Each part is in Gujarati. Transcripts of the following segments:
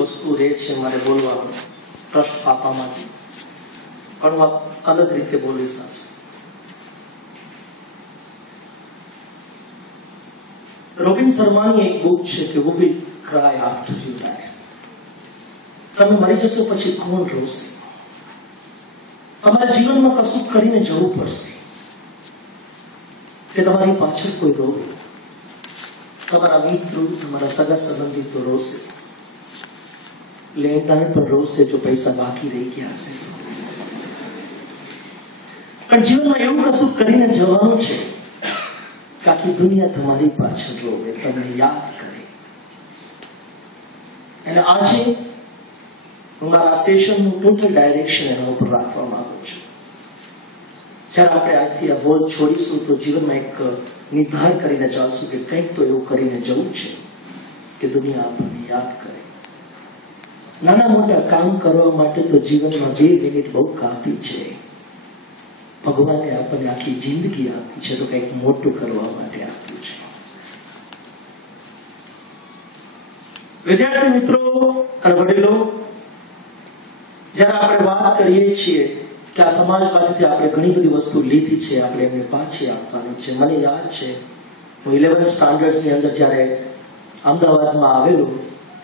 વસ્તુ રહે છે મારે બોલવાનું ટ્રસ્ટ આપવા માટે, પણ હું અલગ રીતે બોલીશ. રોબિન શર્માની એક બુક છે કે Who will cry after you die? તમે મરી જશો પછી કોણ રોશે? તમારા જીવનમાં કશું કરીને જવું પડશે કે તમારી પાછળ કોઈ રોવે. તમારા મિત્રો, તમારા સગા સંબંધીતો રોશે, લેણદાર પણ રોશે જો પૈસા બાકી રહી ગયા હશે. પણ જીવનમાં એવું કશું કરીને જવાનું છે કે આખી દુનિયા તમારી પાછળ રોવે, તમને યાદ કરે. અને આજે હું મારા સેશનનું ટોટલ ડાયરેક્શન એના ઉપર રાખવા માંગુ છું. જ્યારે આપણે આજથી આ બોલ છોડીશું તો જીવનમાં એક નિર્ધાર કરીને ચાલશું કે કંઈક તો એવું કરીને જવું છે કે દુનિયા આપણને યાદ કરે. નાના મોટા કામ કરવા માટે તો જીવનમાં 2 મિનિટ બહુ કાફી છે. ભગવાને આપણને આખી જિંદગી આપી છે તો કંઈક મોટું કરવા માટે આપ્યું છે. વિદ્યાર્થી મિત્રો અને વડીલો, જ્યારે આપણે વાત કરીએ છીએ કે આ સમાજ પાસેથી આપણે ઘણી બધી વસ્તુ લીધી છે, આપણે એમને પાછી આપવાની છે. મને યાદ છે હું 11th સ્ટાન્ડર્ડની અંદર જ્યારે અમદાવાદમાં આવેલો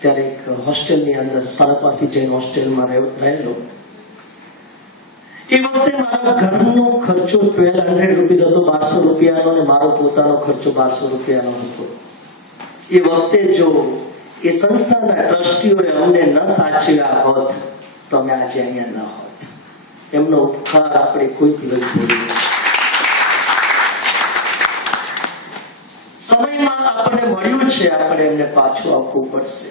ત્યારે એક હોસ્ટેલની અંદર સારપાસી જૈન હોસ્ટેલમાં રહેલો. એ વખતે મારા ઘરનો ખર્ચો 1200 રૂપીસ હતો, 1200 રૂપિયાનો, અને મારો પોતાનો ખર્ચો 1200 રૂપિયાનો હતો. એ વખતે જો એ સંસ્થાના ટ્રસ્ટીઓએ અમને ન સાચવ્યા હોત તો અમે આજે અહીંયા ન હોત. એમનો ઉપકાર આપણે કોઈ દિવસ ભૂલી નહીં. સમયમાં આપણને મળ્યું છે, આપણે એમને પાછું આપવું પડશે.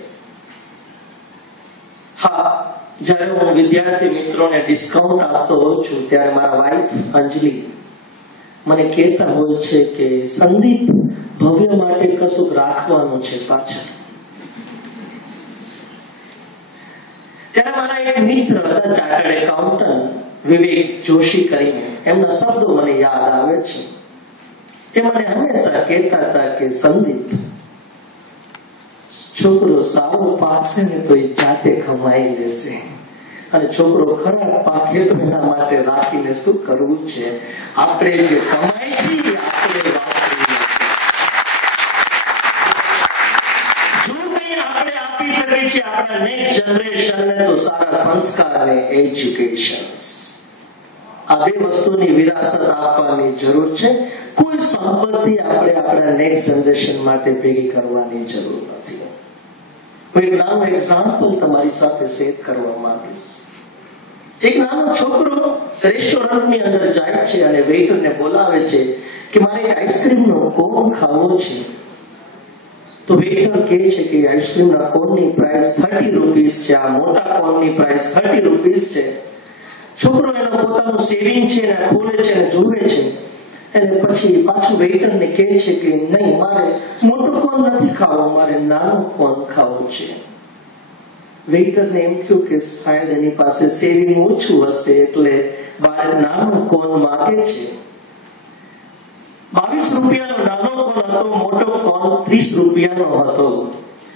હા, જ્યારે હું વિદ્યાર્થી મિત્રોને ડિસ્કાઉન્ટ આપતો હોઉં છું ત્યારે મારા વાઇફ અંજલિ મને કહેતા હોય છે કે સંદીપ, ભવ્ય માટે કશુંક રાખવાનું છે પાછળ. ત્યારે મારા એક મિત્ર હતા ચાર્ટર્ડ એકાઉન્ટન્ટ વિવેક જોશી કરીને, એમના શબ્દો મને યાદ આવે છે. એ મને હંમેશા કહેતા હતા કે સંદીપ, છોકરો સારો પાકશે ને તો એ જાતે કમાઈ લેશે, અને છોકરો ખરાબ પાકે તો એના માટે રાખીને શું કરવું છે? આપણે જે કમાઈ છીએ આપણે વાપરીએ. જો કંઈ આપણે આપી શકીએ છીએ આપણા નેક્સ્ટ જનરેશનને તો સારા સંસ્કાર અને એજ્યુકેશન. આ 2 વસ્તુની વિરાસત આપવાની જરૂર છે. કોઈ સંપત્તિ આપણે આપણા નેક્સ્ટ જનરેશન માટે ભેગી કરવાની જરૂર નથી. હું એક નાનું એક્ઝામ્પલ તમારી સાથે શેર કરવા માંગીશ. એક નાનો છોકરો રેસ્ટોરન્ટની અંદર જાય છે અને વેઇટરને બોલાવે છે કે મારે એક આઈસ્ક્રીમનો કોન ખાવો છે. તો વેઇટર કહે છે કે આઈસ્ક્રીમના કોનની પ્રાઇસ 30 રૂપીસ છે, આ મોટા કોનની પ્રાઇસ 30 રૂપીસ છે. છોકરો એનો પોતાનું સેવિંગ છે એને ખોલે છે અને જુએ છે, અને પછી પાછું વેઇટરને કહે છે કે નહીં, મારે મોટો કોન નથી ખાવો, મારે નાનો કોન ખાવો છે. વેઇટરને એમ થયું કે શાયદ એની પાસે સેવિંગ ઓછું હશે એટલે નાનો કોન માંગે છે. 22 રૂપિયાનો નાનો કોન હતો, મોટો કોન 30 રૂપિયાનો હતો.